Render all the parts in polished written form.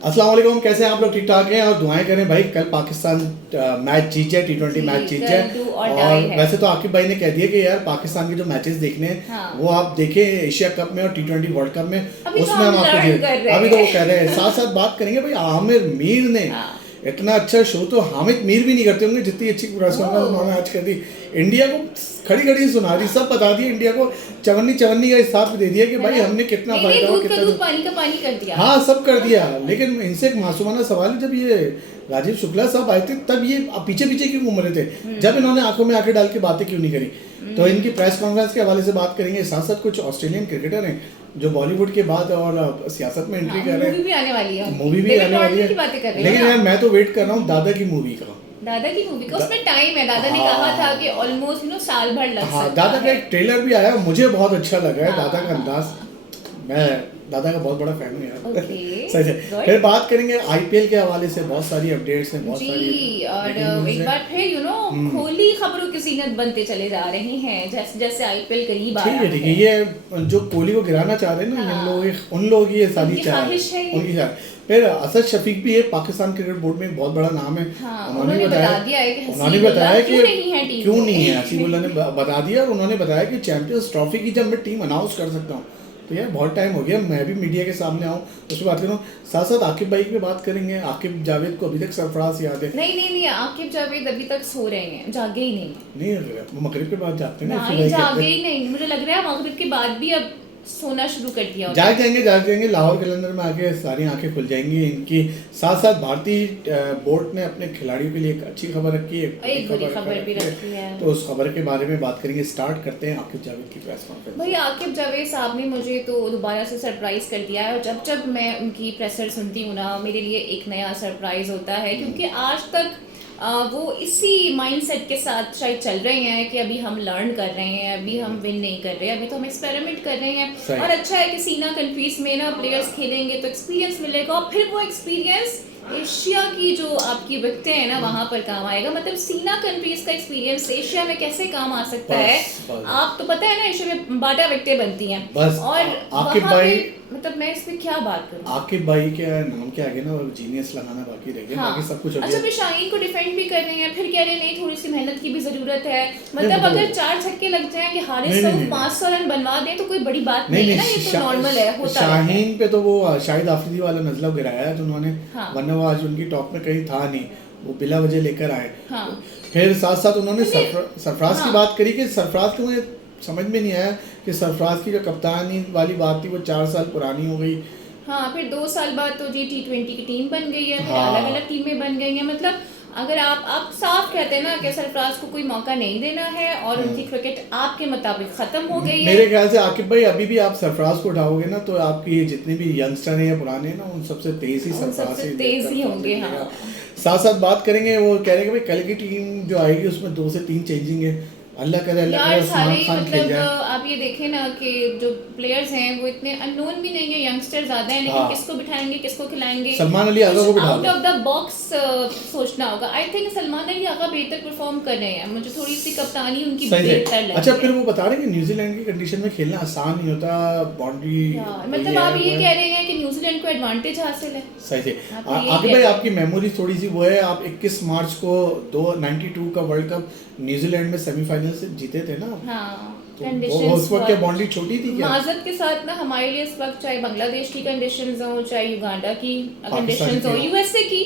अस्सलाम वालेकुम, कैसे हैं आप लोग? ठीक ठाक हैं और दुआएं करें भाई, कल पाकिस्तान मैच जीत जाए, T20 मैच जीत जाए। और वैसे तो आकिब भाई ने कह दिया कि यार पाकिस्तान के जो मैचेस देखने हैं वो आप देखें एशिया कप में और T20 वर्ल्ड कप में, उसमें हम आपको अभी तो वो कह रहे हैं। साथ साथ बात करेंगे भाई, आमिर मीर ने इतना अच्छा शो तो हामिद मीर भी नहीं करते होंगे जितनी अच्छी प्रेस कॉन्फ्रेंस उन्होंने आज कर दी। इंडिया को खड़ी खड़ी सुना दी, सब बता दिया, इंडिया को चवन्नी चवन्नी का हिसाब दे दिया कि भाई हमने कितना फायदा और कितना दूध पानी का पानी कर दिया। हाँ, सब कर दिया। लेकिन इनसे एक मासूमाना सवाल है, जब ये राजीव शुक्ला साहब आए थे तब ये पीछे पीछे क्यों घूम रहे थे? जब इन्होंने आंखों में आंखें डाल के बातें क्यों नहीं करी? तो इनकी प्रेस कॉन्फ्रेंस के हवाले से बात करेंगे। साथ साथ कुछ ऑस्ट्रेलियन क्रिकेटर हैं जो बॉलीवुड के बाद और सियासत में एंट्री कर रहे हैं। मूवी भी आने वाली है, लेकिन यार मैं तो वेट कर रहा हूँ दादा की मूवी का। उसमें टाइम है। दादा ने कहा था कि ऑलमोस्ट साल भर लग सकता है। दादा का एक ट्रेलर भी आया, मुझे बहुत अच्छा लगा है दादा का अंदाज। मैं दादा का बहुत बड़ा फैन हूँ यार। सही से फिर बात करेंगे आईपीएल के हवाले से, बहुत सारी अपडेट्स हैं, बहुत सारी और एक बार फिर खोली खबरों की जीनत बनते चले जा रहे हैं जैसे जैसे आईपीएल करीब आ रहा है। ठीक है, ये जो कोहली को गिराना चाह रहे हैं ना इन लोग, उन लोग ये सारी चाह रहे हैं उनकी। फिर असद शफीक भी है, पाकिस्तान क्रिकेट बोर्ड में एक बहुत बड़ा नाम है। उन्होंने बताया कि क्यों नहीं है, हसीबुल्ला ने बता दिया। और उन्होंने बताया कि चैंपियंस ट्रॉफी की जब मैं टीम अनाउंस कर सकता हूँ तो यार बहुत टाइम हो गया, मैं भी मीडिया के सामने आऊँ, उसकी बात करूँ। साथ साथ आकिब भाई की बात करेंगे। आकिब जावेद को अभी तक सरफराज याद है? नहीं, आकिब जावेद अभी तक सो रहे हैं, जागे ही नहीं। वो मगरिब के बाद जाते हैं ना, जागे ही नहीं। मुझे लग रहा है मगरिब के बाद भी अब सोना शुरू कर दिया। जाग जाएंगे। लाहौर कैलेंडर में आके सारी आंखें खुल जाएंगी इनकी। साथ साथ भारतीय बोर्ड ने अपने खिलाड़ियों के लिए एक अच्छी खबर रखी है, एक बुरी खबर भी रखी है। तो उस खबर के बारे में बात करेंगे। स्टार्ट करते हैं आकिब जावेद की प्रेस कॉन्फ्रेंस। भाई आकिब जावेद साहब ने मुझे तो दोबारा से सरप्राइज कर दिया है। और जब जब मैं उनकी प्रेसर सुनती हूँ ना, मेरे लिए एक नया सरप्राइज होता है, क्योंकि आज तक वो इसी माइंडसेट के साथ शायद चल रहे हैं कि अभी हम लर्न कर रहे हैं, अभी हम विन नहीं कर रहे हैं, अभी तो हम एक्सपेरिमेंट कर रहे हैं। और अच्छा है कि सीना कंट्रीज में ना प्लेयर्स खेलेंगे तो एक्सपीरियंस मिलेगा, और फिर वो एक्सपीरियंस एशिया की जो आपकी विकटें हैं ना वहाँ पर काम आएगा। मतलब सीना कंट्रीज का एक्सपीरियंस एशिया में कैसे काम आ सकता है? आप तो पता है ना, एशिया में बाटा विकटें बनती हैं। और आकिब भाई, मतलब मैं इस पे क्या बात करूं? आकिब भाई के नाम के आगे ना जीनियस लगाना बाकी रह गया, बाकी सब कुछ हो गया। अच्छा, फिर शाहीन को डिफेंड भी कर रहे हैं, फिर कह रहे हैं नहीं थोड़ी सी मेहनत की भी जरूरत है। मतलब अगर 4 छक्के लग जाएं कि हारिस सऊद 500 रन बनवा दें तो कोई बड़ी बात नहीं है ना, ये तो नॉर्मल है, होता है। शाहीन पे तो वो शाहिद आफरीदी वाला नजला गिराया है तो उन्होंने, वरना वो आज उनकी टॉप में कहीं था नहीं, वो बिला वजह लेकर आए। फिर साथ साथ उन्होंने सरफराज की बात करी कि सरफराज को मुझे समझ में नहीं आया कि सरफराज की जो कप्तानी वाली बात थी वो 4 साल पुरानी हो गई। फिर 2 साल बाद तो जी T20 की टीम बन गई है, फिर अलग अलग टीमें बन गई हैं। मतलब अगर आप साफ कहते हैं ना कि सरफराज को कोई मौका नहीं देना है और उनकी क्रिकेट आपके मुताबिक खत्म हो गई है। मेरे ख्याल से आकिब भाई अभी भी आप सरफराज को उठाओगे ना तो आपकी जितने भी यंगस्टर हैं या पुराने हैं ना, उन सबसे तेज ही सरफराज ही होंगे। साथ साथ बात करेंगे, वो कह रहे हैं कि भाई कल की टीम जो आएगी उसमें 2 से 3 चेंजिंग है। अल्लाह करे मतलब आप ये देखें ना कि जो प्लेयर्स हैं वो इतने अननोन भी नहीं है, यंगस्टर ज्यादा हैं, लेकिन किसको बिठाएंगे, किसको खिलाएंगे? सलमान अली आगा को बिठा आउट ऑफ द बॉक्स सोचना होगा। आई थिंक सलमान अली आगा बेहतर परफॉर्म कर रहे हैं, मुझे थोड़ी सी कप्तानी उनकी बेहतर लगी। अच्छा, फिर वो बता रहे हैं कि न्यूजीलैंड की कंडीशन में खेलना आसान नहीं होता, बाउंड्री मतलब आप ये कह रहे हैं कि न्यूजीलैंड को एडवांटेज हासिल है। सही से आगे भाई आपकी मेमोरी थोड़ी सी वो है, आप 21 मार्च को 92 का वर्ल्ड कप न्यूजीलैंड में सेमीफाइनल से जीते थे ना। उस वक्त क्या बाउंड्री छोटी थी क्या? माजरत के साथ ना हमारे लिए इस वक्त चाहे बांग्लादेश की कंडीशंस हो, चाहे युगांडा की कंडीशंस हो, यूएसए की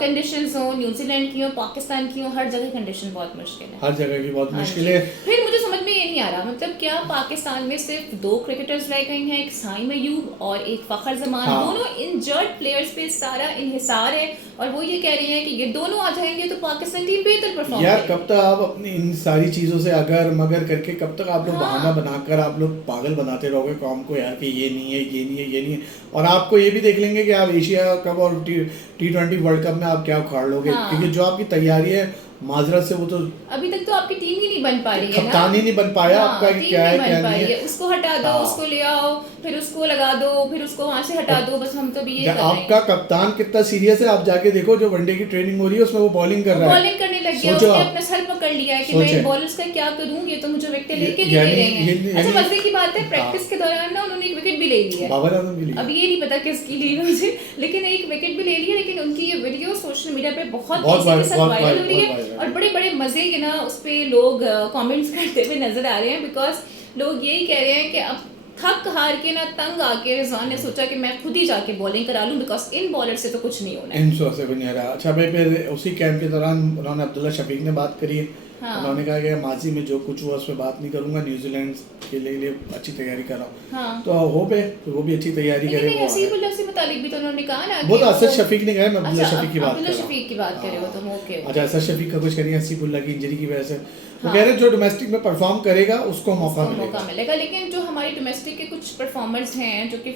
कंडीशंस हो, न्यूजीलैंड की हो, पाकिस्तान की हो, हर जगह कंडीशन बहुत मुश्किल है, हर जगह की बहुत मुश्किल है। फिर मुझे समझ में ये नहीं आ रहा, मतलब क्या पाकिस्तान में सिर्फ 2 क्रिकेटर्स रह गए हैं, एक साइम अयूब और एक फखर जमान, दोनों इंजर्ड प्लेयर्स पे सारा इन्हिसार है, और वो ये कह रहे हैं कि ये दोनों आ जाएंगे तो पाकिस्तान टीम बेहतर परफॉर्म यार कब तक आप अपनी इन सारी चीजों से अगर मगर करके कब तक आप लोग बहाना बनाकर आप लोग पागल बनाते रहोगे कौम को यार कि ये नहीं है, ये नहीं है, ये नहीं है। और आपको ये भी देख लेंगे कि आप एशिया कप और T20 वर्ल्ड कप में आप क्या उखाड़ लोगे, क्योंकि जो आपकी तैयारी है माजरत से वो तो अभी तक तो आपकी टीम ही नहीं बन पा रही है ना, कप्तान ही नहीं बन पाया। हाँ, आपका क्या है क्या नहीं है, उसको हटा दो, उसको ले आओ, फिर उसको लगा दो, फिर उसको वहां से हटा दो, बस हम तो भी ये कर रहे हैं। आपका कप्तान कितना सीरियस है आप जाके देखो, जो वनडे की ट्रेनिंग हो रही है उसमें वो बॉलिंग कर रहा है, बॉलिंग करने लग गया, उसने अपना सर पकड़ लिया है कि मैं बॉलर्स का क्या करूं, ये तो मुझे विकेट लेके नहीं दे रहे हैं। अच्छा मजे की बात है, प्रैक्टिस के दौरान ना उन्होंने एक विकेट भी ले ली है, बाबर आजम भी ली, अब ये नहीं पता किसकी ली मुझे, लेकिन एक विकेट भी ले ली है। लेकिन उनकी ये वीडियो सोशल मीडिया पे बहुत तेजी के साथ वायरल हो रही है और बड़े बड़े मजे के ना उस पे लोग कमेंट्स करते हुए नजर आ रहे हैं, बिकॉज लोग यही कह रहे हैं कि अब थक हार के ना तंग आके रिजवान ने सोचा कि मैं खुद ही जाके बॉलिंग करा लूं, बिकॉज इन बॉलर से तो कुछ नहीं होना है, इन से कुछ नहीं रहा। अच्छा भाई, फिर उसी कैंप के दौरान उन्होंने अब्दुल्ला शफीक ने बात करी है, उन्होंने कहा कि माजी में जो कुछ हुआ उस पर बात नहीं करूंगा, न्यूजीलैंड के लिए अच्छी तैयारी कर रहा हूँ। हाँ। तो होप है वो भी अच्छी तैयारी करे। हसीबुल्लाह से मुतालिक भी तो उन्होंने कहा ना, वो तो असद शफीक ने कहा, मैं अब्दुल्ला शफीक की बात कर रहा हूं। अब्दुल्ला शफीक की बात कर रहे हो तुम, ओके। अच्छा, असद शफीक का कुछ करिए, हसीबुल्लाह की इंजरी की वजह से वो कह रहे हैं जो डोमेस्टिक में परफॉर्म करेगा उसको मौका मिलेगा। लेकिन जो हमारी डोमेस्टिक के कुछ परफॉर्मर्स हैं जो कि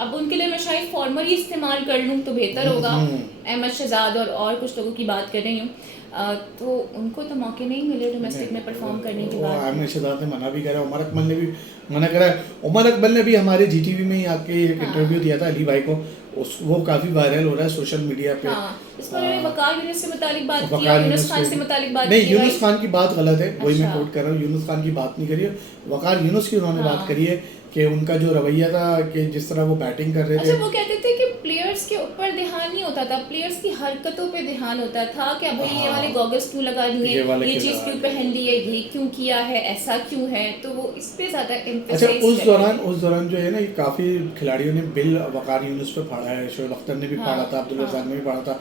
अब उनके लिए मैं शायद फॉर्मर ही इस्तेमाल कर लूँ तो बेहतर होगा, अहमद शहजाद और कुछ लोगों की बात कर रही हूँ, तो उनको तो मौके नहीं मिले डोमेस्टिक में परफॉर्म करने के बाद। अहमद शहजाद ने मना भी करा, उमर अकमल ने भी मना करा। उमर अकमल ने भी हमारे जीटीवी में ही आके एक इंटरव्यू दिया था अली भाई को, वो काफी वायरल हो रहा है सोशल मीडिया पे। इसमें वकार यूनुस से मुतालिक बात की, यूनुस खान से मुतालिक बात नहीं, यूनुस खान की बात गलत है, वही मैं कोट कर रहा हूँ, यूनुस खान की बात नहीं करी है, वकार यूनुस की उन्होंने बात करी है कि उनका जो रवैया था कि जिस तरह वो बैटिंग कर रहे थे। अच्छा, वो कहते थे कि प्लेयर्स के ऊपर ध्यान नहीं होता था, प्लेयर्स की हरकतों पे ध्यान होता था कि भाई ये वाले गॉगल्स क्यों लगा लिए, ये चीज क्यों पहन ली है, ये क्यों किया है, ऐसा क्यों है, तो वो इस पे ज्यादा एम्फेसाइज। अच्छा, उस दौरान जो है ना, ये काफी खिलाड़ियों ने बिल वकार यूनुस पे फाड़ा है, शोएब अख्तर ने भी फाड़ा था, अब्दुल रज़ाक ने भी फाड़ा था,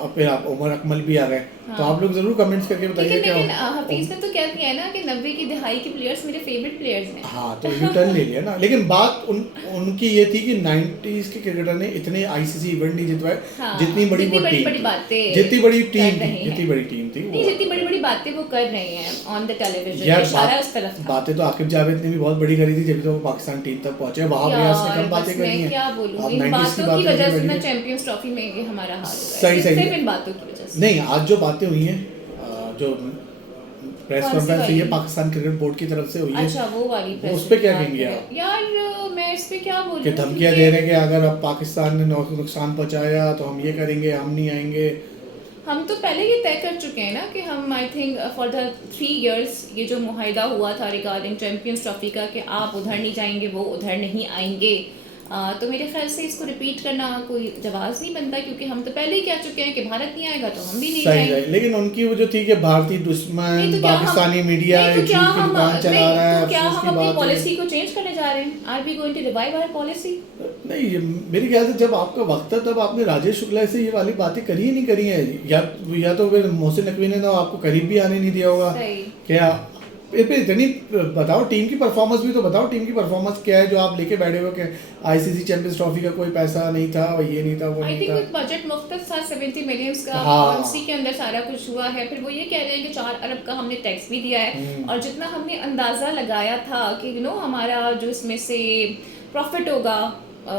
अब फिर आप उमर अकमल भी आ गए, तो आप लोग जरूर कमेंट्स करके बताइए क्या। लेकिन हफीज ने तो क्या किया है ना कि 90 की दहाई के प्लेयर्स मेरे फेवरेट प्लेयर्स हैं। हाँ, तो यू टर्न ले लिया ना, लेकिन बात उनकी ये थी कि 90s के क्रिकेटर ने इतने आईसीसी इवेंट नहीं जितवाए, जितनी बड़ी बातें, जितनी बड़ी टीम थी, जितनी बड़ी बातें वो कर रहे हैं ऑन द टेलीविजन, इशारा उस तरफ था। बातें तो आकिब जावेद ने भी बहुत बड़ी करी थी जब तो वो पाकिस्तान टीम तक पहुंचे, वहां रियाज ने कम बातें करी हैं। क्या बोलूं, इन बातों की वजह से ना चैंपियंस ट्रॉफी में ये हमारा हाल हो रहा है, सिर्फ इन बातों की वजह से। नहीं, आज जो बातें हुई हैं, जो प्रेस कॉन्फ्रेंस हुई है पाकिस्तान क्रिकेट बोर्ड की तरफ से हुई है, अच्छा वो वाली प्रेस, उस पे क्या कहेंगे आप? यार मैं इस पे क्या बोलूं, कि धमकियां दे रहे हैं कि अगर अब पाकिस्तान ने नुकसान पहुंचाया तो हम ये करेंगे, हम नहीं आएंगे। हम तो पहले ये तय कर चुके हैं ना कि हम I think for the 3 years ये जो मुआहिदा हुआ था रिगार्डिंग चैंपियंस ट्रॉफी का कि आप उधर नहीं जाएंगे, वो उधर नहीं आएंगे, तो मेरे ख्याल से इसको रिपीट करना कोई जवाब नहीं बनता, क्योंकि हम तो पहले ही कह चुके हैं कि भारत नहीं आएगा तो हम भी नहीं जाएंगे। लेकिन उनकी वो जो थी कि भारतीय दुश्मन पाकिस्तानी मीडिया तो क्या हम अपनी पॉलिसी को चेंज करने जा रहे हैं? Are we going to revive our policy? नहीं, मेरे ख्याल से जब आपका वक्त था तब आपने राजेश शुक्ला से ये वाली बातें करी ही नहीं करी है, या तो फिर मोहसिन नकवी ने तो आपको करीब भी आने नहीं दिया होगा। क्या इतनी बताओ, टीम की परफॉर्मेंस भी तो बताओ, टीम की परफॉर्मेंस क्या है जो आप लेके बैठे हो कि आईसीसी चैंपियंस ट्रॉफी का कोई पैसा नहीं था, ये नहीं था, वो नहीं था। आई थिंक बजट मुख्तस था 70 मिलियन का, और उसी के अंदर सारा कुछ हुआ है। फिर वो ये कह रहे हैं कि 4 अरब का हमने टैक्स भी दिया है, और जितना हमने अंदाजा लगाया था कि हमारा जो इसमें से प्रॉफिट होगा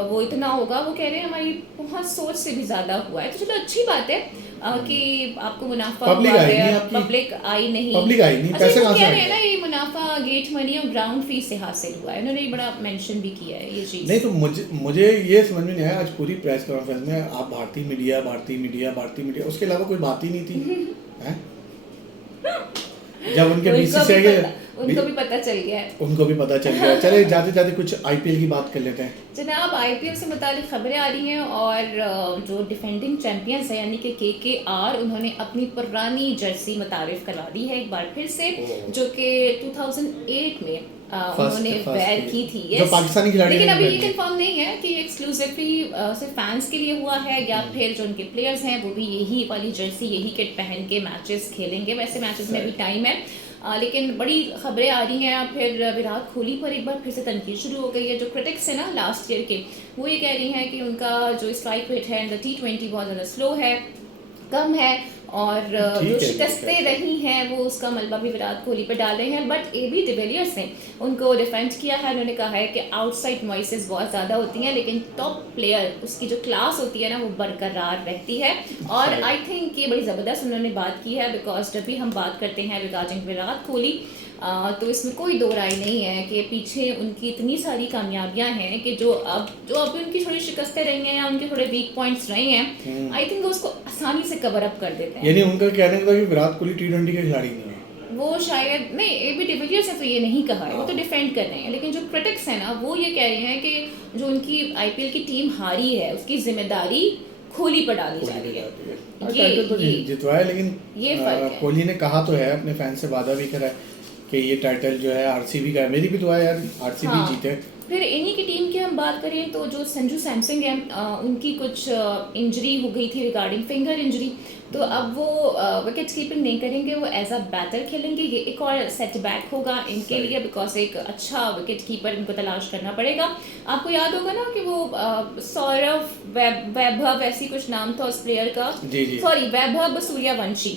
वो इतना होगा, वो कह रहे हैं हमारी बहुत सोच से भी ज्यादा हुआ है। तो चलो अच्छी बात है कि आपको मुनाफा हुआ है, पब्लिक आई नहीं, पैसे कहां से आ रहे हैं ना, ये मुनाफा गेट मनी और ग्राउंड फीस से हासिल हुआ है, उन्होंने ये बड़ा मेंशन भी किया है ये चीज। नहीं तो मुझे ये समझ में नहीं आया, आज पूरी प्रेस कॉन्फ्रेंस में आप भारतीय मीडिया उसके अलावा कोई बात ही नहीं थी हैं? जब उनके बीसीसीआई के उनको भी पता चल गया है। चले जाते जाते कुछ आईपीएल की बात कर लेते हैं जनाब। आईपीएल से मुतालिक खबरें आ रही हैं, और जो डिफेंडिंग चैंपियंस है यानी कि केकेआर, उन्होंने अपनी पुरानी जर्सी मुतारिफ करवा दी है एक बार फिर से, जो कि 2008 में उन्होंने वेयर की थी, जो पाकिस्तानी खिलाड़ी। लेकिन अभी ये कंफर्म नहीं है कि एक्सक्लूसिवली सिर्फ फैंस के लिए हुआ है या फिर जो उनके प्लेयर्स हैं वो भी यही वाली जर्सी, यही किट पहन के मैचेस खेलेंगे। वैसे मैचेस में भी टाइम है, लेकिन बड़ी खबरें आ रही हैं। फिर विराट कोहली पर एक बार फिर से तनकीद शुरू हो गई है। जो क्रिटिक्स है ना लास्ट ईयर के, वो ये कह रही हैं कि उनका जो स्ट्राइक रेट है इन द T20 बहुत ज़्यादा स्लो है, कम है, और जो शिकस्तें ठीक है। रही हैं वो उसका मलबा भी विराट कोहली पर डाल रहे हैं, बट एबी डिविलियर्स ने उनको डिफेंड किया है। उन्होंने कहा है कि आउटसाइड नॉइसेस बहुत ज़्यादा होती हैं, लेकिन टॉप प्लेयर उसकी जो क्लास होती है ना वो बरकरार रहती है। और आई थिंक ये बड़ी ज़बरदस्त उन्होंने बात की है, बिकॉज जब भी हम बात करते हैं रिगार्डिंग विराट कोहली तो इसमें कोई दो राय नहीं है कि पीछे उनकी इतनी सारी कामयाबियां हैं कि जो अभी उनकी थोड़ी शिकस्तें रही हैं या उनके थोड़े वीक पॉइंट्स रहे हैं, आई थिंक वो उसको आसानी से कवर अप कर देते हैं। यानी उनका कहना था कि विराट कोहली T20 का खिलाड़ी नहीं है, वो शायद नहीं, एबी डिविलियर्स ने तो ये नहीं कहा है, वो तो डिफेंड कर रहे हैं, लेकिन जो क्रिटिक्स हैं ना वो ये कह रहे हैं कि जो उनकी आईपीएल की टीम हारी है उसकी जिम्मेदारी कोहली पर डाली जा रही है। टाइटल तो जितवाया, लेकिन ये फर्क है। कोहली ने कहा तो है, अपने फैन से वादा भी करा है कि ये टाइटल जो है आरसीबी का है। मेरी भी दुआ है यार आरसीबी जीते। फिर इन्हीं की टीम की हम बात करें तो जो संजू सैमसंग है उनकी कुछ इंजरी हो गई थी रिगार्डिंग फिंगर इंजरी, तो अब वो विकेट कीपिंग नहीं करेंगे, वो एज अ बैटर खेलेंगे। ये एक और सेटबैक होगा इनके लिए, बिकॉज एक अच्छा विकेट कीपर इनको तलाश करना पड़ेगा। आपको याद होगा ना कि वो सौरव वैभव ऐसी कुछ नाम था उस प्लेयर का, सॉरी वैभव सूर्यवंशी,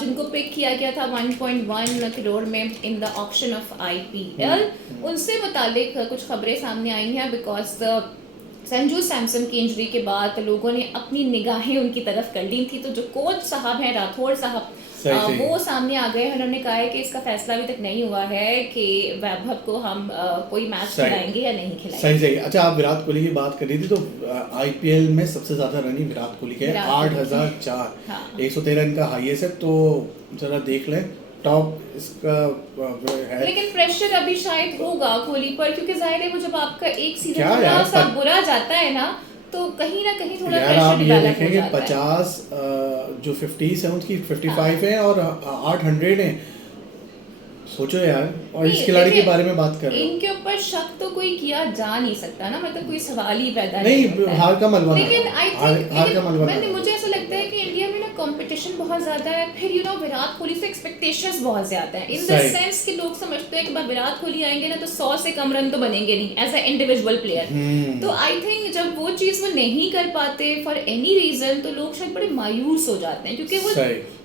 जिनको पिक किया गया था 1.1 करोड़ में in the auction of IPL, उनसे मुतालिक कुछ खबरें सामने आई हैं, बिकॉज संजू सैमसन की इंजरी के बाद लोगों ने अपनी निगाहें उनकी तरफ कर ली थी। तो जो कोच साहब हैं राठौड़ साहब, वो सामने आ गए। उन्होंने कहा है कि इसका फैसला अभी तक नहीं हुआ है कि वैभव को हम कोई मैच खिलाएंगे या नहीं खिलाएंगे। सही। अच्छा, आप विराट कोहली की बात कर रही थी, तो आईपीएल में सबसे ज्यादा रन विराट कोहली के 8004, 113 इनका हाईएस्ट है। तो जरा देख लें टॉप इसका है। लेकिन प्रेशर अभी शायद होगा कोहली पर, क्योंकि जाहिर है वो जब आपका एक सीजन थोड़ा सा बुरा जाता है ना तो कहीं ना कहीं थोड़ा प्रेशर डेवलप हो जाता है। 50 जो 50 है उनकी 55 है और 800 है, सोचो यार। और इस खिलाड़ी के बारे में बात कर रहे हो, इनके ऊपर शक तो कोई किया जा नहीं सकता ना, मतलब कोई सवाल ही पैदा नहीं, हार का मलबा। लेकिन आई थिंक मुझे ऐसा लगता है कि इंडिया में ना कंपटीशन बहुत ज्यादा है, फिर विराट कोहली से एक्सपेक्टेशंस बहुत ज्यादा है, इन द सेंस कि लोग समझते हैं कि विराट कोहली आएंगे ना तो 100 से कम रन तो बनेंगे नहीं एज अ इंडिविजुअल प्लेयर। तो आई थिंक जब वो चीज वो नहीं कर पाते फॉर एनी रीजन तो लोग शायद बड़े मायूस हो जाते हैं, क्योंकि वो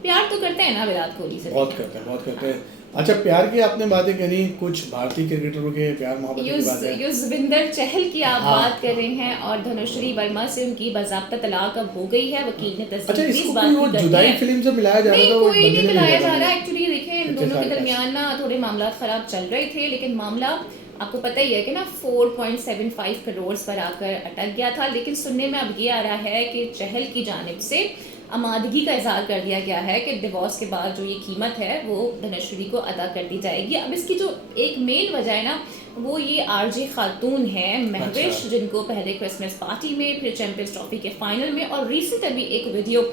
प्यार तो करते हैं ना विराट कोहली से, बहुत करते हैं। अच्छा, प्यार की आपने बातें करी, कुछ भारतीय क्रिकेटरों के प्यार मोहब्बत की बात है। युजवेंद्र चहल की आप बात कर रहे हैं, और धनुश्री वर्मा से उनकी बाज़ाब्ता तलाक अब हो गई है। वकील ने तस्दीक की, इस बात की जुदाई फिल्म से मिलाया जा रहा था, कोई नहीं मिलाया जा रहा। एक्चुअली देखें, इन दोनों के दरमियान ना थोड़े मामला खराब चल रहे थे, लेकिन मामला आपको पता ही है कि ना 4.75 करोड़ पर आकर अटक गया था। लेकिन सुनने में अब ये आ रहा है कि चहल की जानिब से आमादगी का इजहार कर दिया गया है कि डिवोर्स के बाद जो ये कीमत है वो धनुश्री को अदा कर दी जाएगी। अब इसकी जो एक मेन वजह है ना वो ये आरजे खातून है महविश, जिनको पहले क्रिसमस पार्टी में, फिर चैंपियंस ट्रॉफी के फाइनल में, और रिसेंट अभी एक वीडियो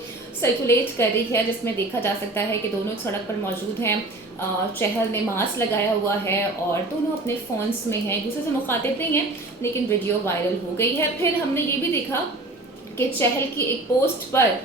सर्कुलेट कर रही है जिसमें देखा जा सकता है कि दोनों सड़क पर मौजूद हैं। चहल ने मास्क लगाया हुआ है और दोनों अपने फ़ोन्स में हैं, एक दूसरे से मुखातिब नहीं है, लेकिन वीडियो वायरल हो गई है। फिर हमने ये भी देखा कि चहल की एक पोस्ट पर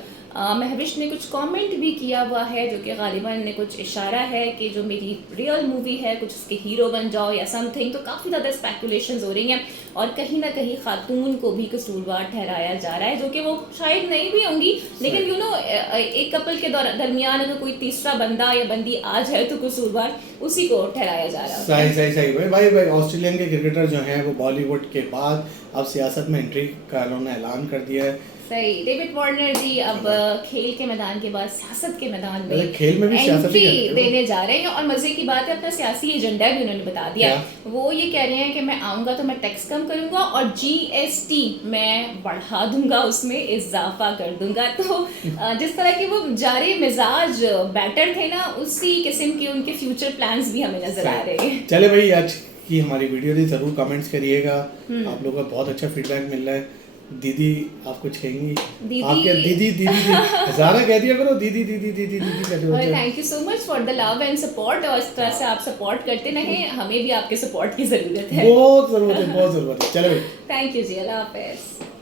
महविश ने कुछ कमेंट भी किया हुआ है, जो कि गालिबन ने कुछ इशारा है कि जो मेरी रियल मूवी है कुछ उसके हीरो बन जाओ या समथिंग। तो काफ़ी ज़्यादा स्पेकुलेशंस हो रही हैं और कहीं ना कहीं खातून को भी कसूरवार ठहराया जा रहा है, जो कि वो शायद नहीं भी होंगी, लेकिन एक कपल के दरमियान अगर कोई तीसरा बंदा या बंदी आ जाए तो कसूरवार उसी को ठहराया जा रहा है। सही भाई ऑस्ट्रेलियन के क्रिकेटर जो हैं वो बॉलीवुड के बाद अब सियासत में एंट्री का उन्होंने ऐलान कर दिया है। सही, डेविड वार्नर जी अब खेल के मैदान के बाद सियासत के मैदान में खेल में भी एंट्री देने जा रहे हैं। और मजे की बात है, अपना सियासी एजेंडा भी उन्होंने बता दिया। वो ये कह रहे हैं कि मैं आऊँगा तो मैं टैक्स कम करूँगा और GST मैं बढ़ा दूंगा, उसमें इजाफा कर दूंगा। तो जिस तरह के वो जारे मिजाज बैटर थे ना, उसी किस्म के उनके फ्यूचर प्लान्स भी हमें नजर आ रहे हैं। चले भाई, आज की हमारी वीडियो थी, जरूर कमेंट्स करिएगा, आप लोगों का बहुत अच्छा फीडबैक मिल रहा है। दीदी आप कुछ कहेंगी? आपके दीदी ज़ारा कह दिया करो दीदी thank you so much for the love and support, और इस तरह से आप सपोर्ट करते रहें, हमें भी आपके सपोर्ट की ज़रूरत है। बहुत ज़रूरत है। चलो, थैंक यू जी, अल्लाह हाफ़िज़।